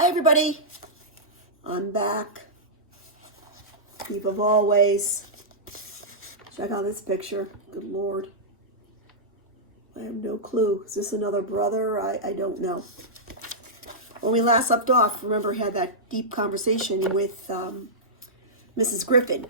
Hi everybody, I'm back. Keep of always. Check out this picture. Good Lord. I have no clue. Is this another brother? I don't know. When we last left off, remember, had that deep conversation with Mrs. Griffin.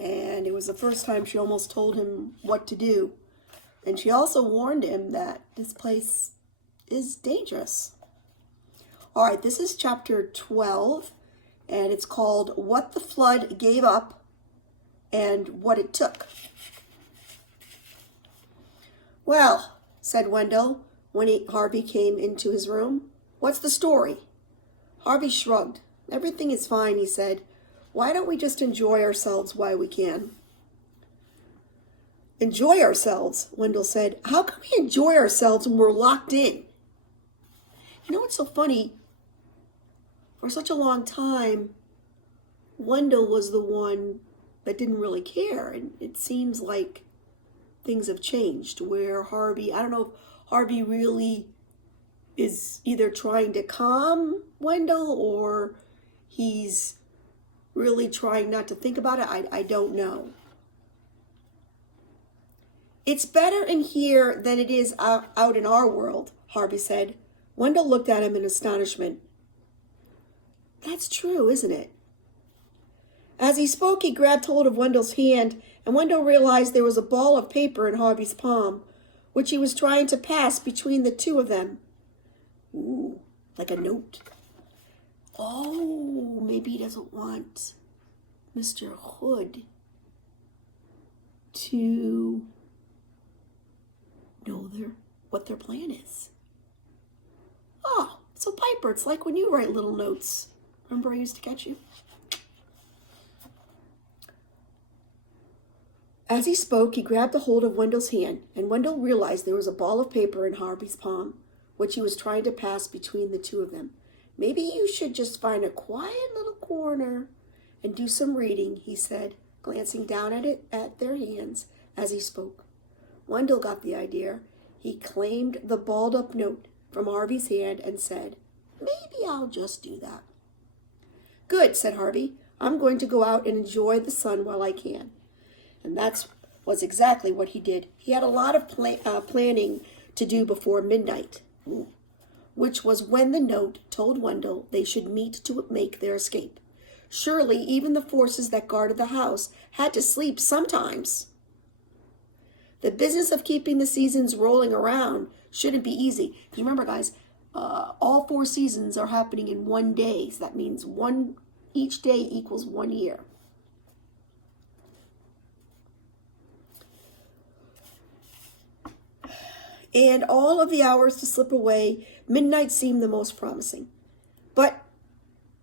And it was the first time she almost told him what to do. And she also warned him that this place is dangerous. All right, this is chapter 12, and it's called What the Flood Gave Up and What It Took. Well, said Wendell when Harvey came into his room, what's the story? Harvey shrugged. Everything is fine, he said. Why don't we just enjoy ourselves while we can? Enjoy ourselves, Wendell said. How can we enjoy ourselves when we're locked in? You know what's so funny? For such a long time, Wendell was the one that didn't really care. And it seems like things have changed where Harvey, I don't know if Harvey really is either trying to calm Wendell or he's really trying not to think about it. I don't know. It's better in here than it is out in our world, Harvey said. Wendell looked at him in astonishment. That's true, isn't it? As he spoke, he grabbed hold of Wendell's hand, and Wendell realized there was a ball of paper in Harvey's palm, which he was trying to pass between the two of them. Ooh, like a note. Oh, maybe he doesn't want Mr. Hood to know what their plan is. Oh, so Piper, it's like when you write little notes. Remember I used to catch you? As he spoke, he grabbed a hold of Wendell's hand, and Wendell realized there was a ball of paper in Harvey's palm, which he was trying to pass between the two of them. Maybe you should just find a quiet little corner and do some reading, he said, glancing down at their hands as he spoke. Wendell got the idea. He claimed the balled-up note from Harvey's hand and said, maybe I'll just do that. Good, said Harvey. I'm going to go out and enjoy the sun while I can. And that was exactly what he did. He had a lot of planning to do before midnight, which was when the note told Wendell they should meet to make their escape. Surely even the forces that guarded the house had to sleep sometimes. The business of keeping the seasons rolling around shouldn't be easy. You remember, guys, all 4 seasons are happening in one day. So that means each day equals 1 year. And all of the hours to slip away, midnight seemed the most promising. But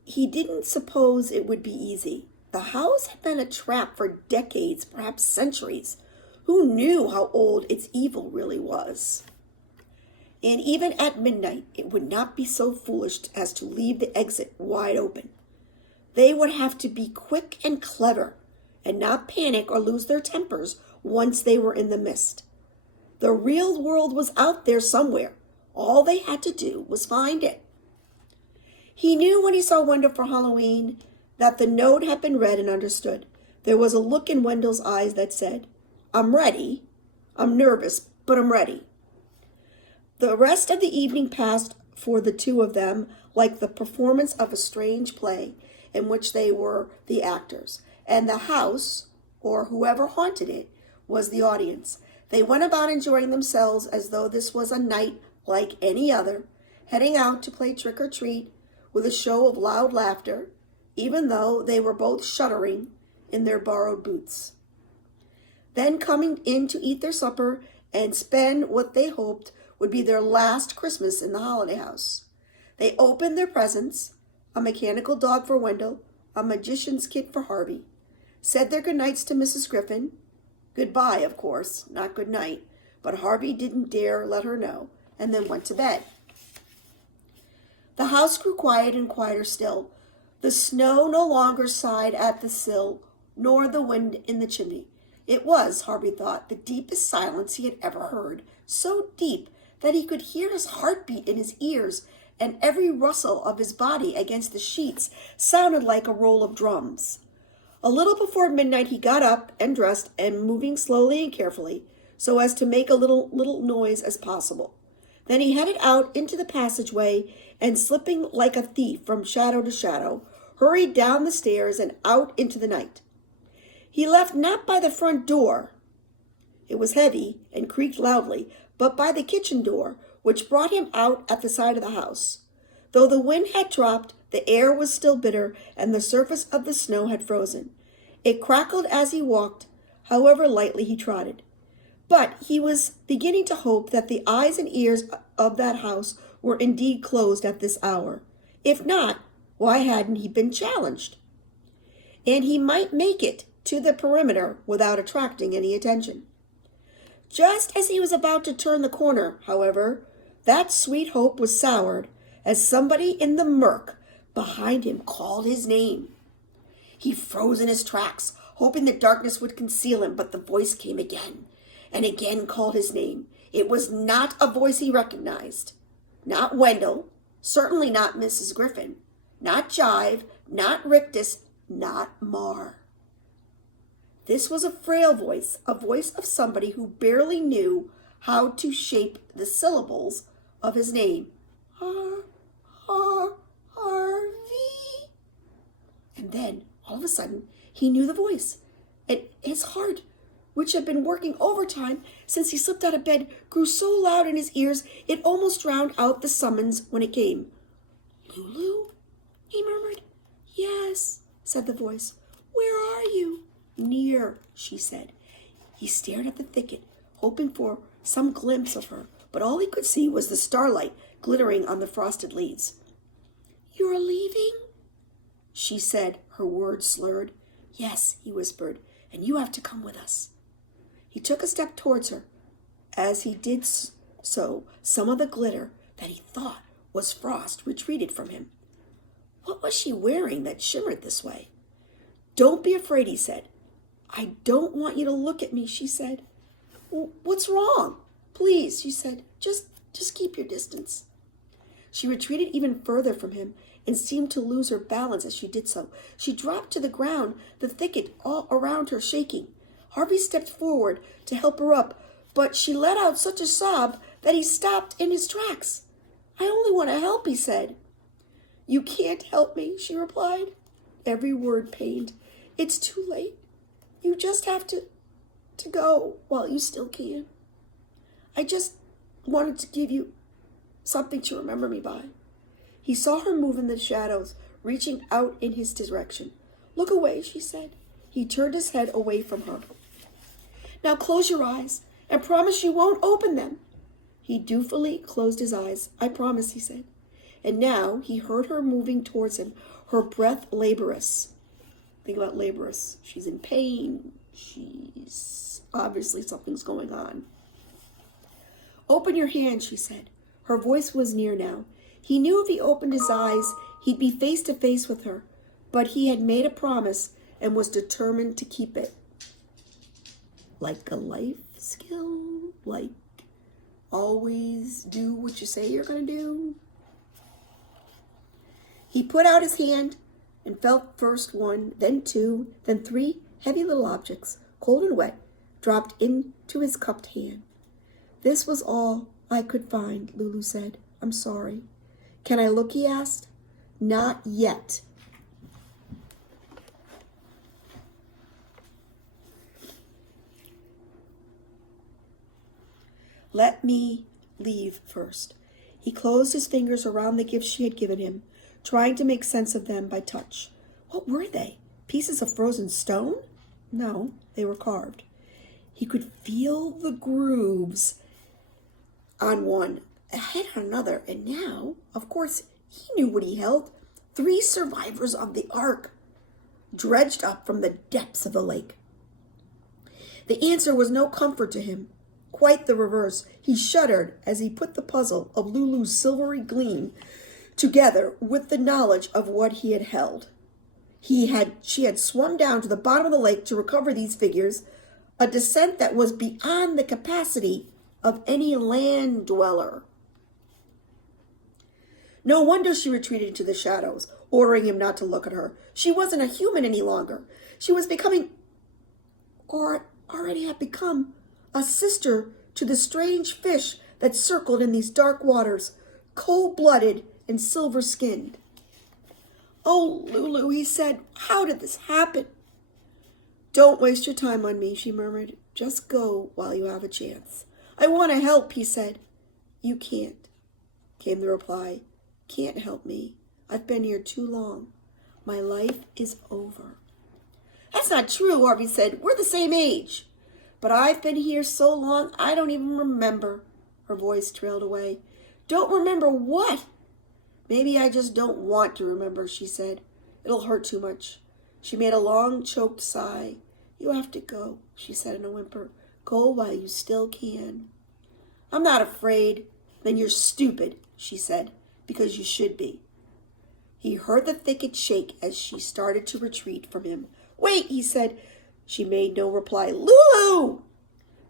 he didn't suppose it would be easy. The house had been a trap for decades, perhaps centuries. Who knew how old its evil really was? And even at midnight, it would not be so foolish as to leave the exit wide open. They would have to be quick and clever and not panic or lose their tempers once they were in the mist. The real world was out there somewhere. All they had to do was find it. He knew when he saw Wendell for Halloween that the note had been read and understood. There was a look in Wendell's eyes that said, I'm ready. I'm nervous, but I'm ready. The rest of the evening passed for the two of them like the performance of a strange play in which they were the actors, and the house, or whoever haunted it, was the audience. They went about enjoying themselves as though this was a night like any other, heading out to play trick-or-treat with a show of loud laughter, even though they were both shuddering in their borrowed boots. Then coming in to eat their supper and spend what they hoped would be their last Christmas in the holiday house. They opened their presents, a mechanical dog for Wendell, a magician's kit for Harvey, said their goodnights to Mrs. Griffin. Goodbye, of course, not good night, but Harvey didn't dare let her know, and then went to bed. The house grew quiet and quieter still. The snow no longer sighed at the sill, nor the wind in the chimney. It was, Harvey thought, the deepest silence he had ever heard, so deep that he could hear his heartbeat in his ears and every rustle of his body against the sheets sounded like a roll of drums. A little before midnight he got up and dressed, and moving slowly and carefully, so as to make a little noise as possible. Then he headed out into the passageway, and slipping like a thief from shadow to shadow, hurried down the stairs and out into the night. He left not by the front door, it was heavy and creaked loudly, but by the kitchen door, which brought him out at the side of the house. Though the wind had dropped, the air was still bitter, and the surface of the snow had frozen. It crackled as he walked, however lightly he trotted. But he was beginning to hope that the eyes and ears of that house were indeed closed at this hour. If not, why hadn't he been challenged? And he might make it to the perimeter without attracting any attention. Just as he was about to turn the corner, however, that sweet hope was soured as somebody in the murk behind him called his name. He froze in his tracks, hoping the darkness would conceal him, but the voice came again, and again called his name. It was not a voice he recognized. Not Wendell, certainly not Mrs. Griffin, not Jive, not Rictus, not Mar. This was a frail voice, a voice of somebody who barely knew how to shape the syllables of his name. Harvey. And then, all of a sudden, he knew the voice. And his heart, which had been working overtime since he slipped out of bed, grew so loud in his ears it almost drowned out the summons when it came. "Lulu?" he murmured. "Yes," said the voice. "Where are you?" "Near," she said. He stared at the thicket, hoping for some glimpse of her, but all he could see was the starlight glittering on the frosted leaves. "You're leaving?" she said, her words slurred. "Yes," he whispered, "and you have to come with us." He took a step towards her. As he did so, some of the glitter that he thought was frost retreated from him. What was she wearing that shimmered this way? "Don't be afraid," he said. "I don't want you to look at me," she said. "What's wrong?" "Please," she said, just keep your distance." She retreated even further from him and seemed to lose her balance as she did so. She dropped to the ground, the thicket all around her shaking. Harvey stepped forward to help her up, but she let out such a sob that he stopped in his tracks. "I only want to help," he said. "You can't help me," she replied. Every word pained. "It's too late. You just have to go while you still can. I just wanted to give you something to remember me by." He saw her move in the shadows, reaching out in his direction. "Look away," she said. He turned his head away from her. "Now close your eyes and promise you won't open them." He dutifully closed his eyes. "I promise," he said. And now he heard her moving towards him, her breath laborious. Think about laborious. She's in pain. She's obviously something's going on. "Open your hand," she said. Her voice was near now. He knew if he opened his eyes, he'd be face to face with her, but he had made a promise and was determined to keep it. Like a life skill, like always do what you say you're going to do. He put out his hand and felt first one, then two, then three heavy little objects, cold and wet, dropped into his cupped hand. "This was all I could find," Lulu said. "I'm sorry." "Can I look?" he asked. "Not yet." "Let me leave first." He closed his fingers around the gifts she had given him, trying to make sense of them by touch. What were they? Pieces of frozen stone? No, they were carved. He could feel the grooves on one, a head on another, and now, of course, he knew what he held. 3 survivors of the Ark, dredged up from the depths of the lake. The answer was no comfort to him. Quite the reverse. He shuddered as he put the puzzle of Lulu's silvery gleam together with the knowledge of what he had held. She had swum down to the bottom of the lake to recover these figures, a descent that was beyond the capacity of any land dweller. No wonder she retreated into the shadows, ordering him not to look at her. She wasn't a human any longer. She was becoming, or already had become, a sister to the strange fish that circled in these dark waters, cold-blooded and silver-skinned. "Oh, Lulu," he said, "how did this happen?" "Don't waste your time on me," she murmured. "Just go while you have a chance." "I want to help," he said. "You can't," came the reply. "Can't help me. I've been here too long. My life is over." "That's not true," Harvey said. "We're the same age." "But I've been here so long I don't even remember." Her voice trailed away. "Don't remember what?" "Maybe I just don't want to remember," she said. "It'll hurt too much." She made a long, choked sigh. "You have to go," she said in a whimper. "Go while you still can." "I'm not afraid." "Then you're stupid," she said, "because you should be." He heard the thicket shake as she started to retreat from him. "Wait," he said. She made no reply. "Lulu!"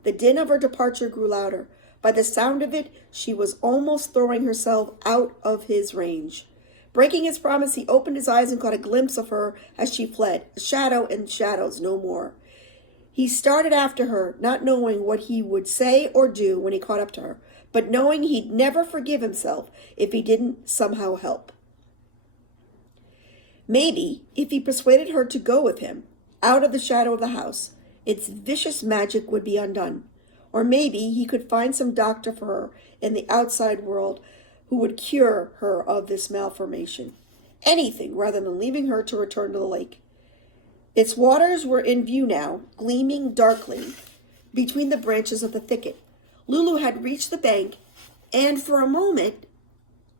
The din of her departure grew louder. By the sound of it, she was almost throwing herself out of his range. Breaking his promise, he opened his eyes and caught a glimpse of her as she fled, a shadow and shadows no more. He started after her, not knowing what he would say or do when he caught up to her, but knowing he'd never forgive himself if he didn't somehow help. Maybe, if he persuaded her to go with him, out of the shadow of the house, its vicious magic would be undone. Or maybe he could find some doctor for her in the outside world who would cure her of this malformation. Anything rather than leaving her to return to the lake. Its waters were in view now, gleaming darkly between the branches of the thicket. Lulu had reached the bank, and for a moment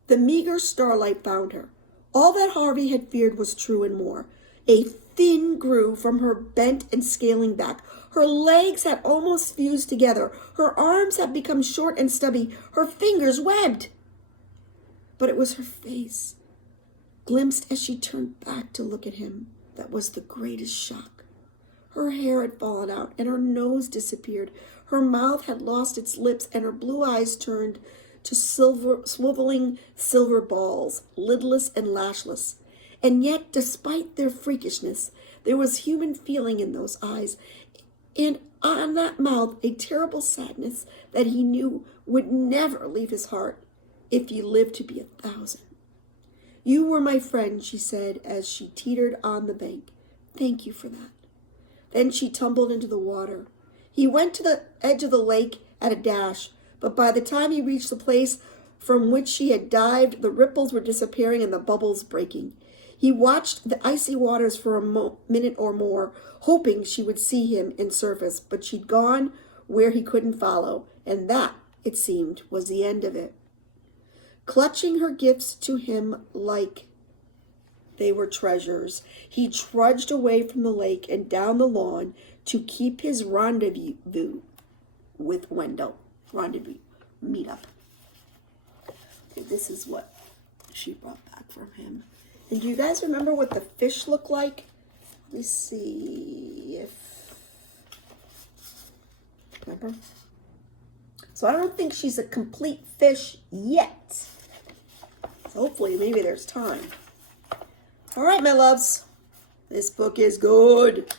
the meager starlight found her. All that Harvey had feared was true and more. A fin grew from her bent and scaling back. Her legs had almost fused together. Her arms had become short and stubby. Her fingers webbed. But it was her face, glimpsed as she turned back to look at him, that was the greatest shock. Her hair had fallen out, and her nose disappeared. Her mouth had lost its lips, and her blue eyes turned to swiveling silver balls, lidless and lashless. And yet, despite their freakishness, there was human feeling in those eyes, and on that mouth a terrible sadness that he knew would never leave his heart if he lived to be 1,000. "You were my friend," she said as she teetered on the bank. "Thank you for that." Then she tumbled into the water. He went to the edge of the lake at a dash, but by the time he reached the place from which she had dived, the ripples were disappearing and the bubbles breaking. He watched the icy waters for a minute or more, hoping she would see him in surface, but she'd gone where he couldn't follow, and that, it seemed, was the end of it. Clutching her gifts to him like they were treasures, he trudged away from the lake and down the lawn to keep his rendezvous with Wendell. Rendezvous, meet up. Okay, this is what she brought back from him. And do you guys remember what the fish looked like? Let me see if... Remember? So I don't think she's a complete fish yet. So hopefully, maybe there's time. All right, my loves. This book is good.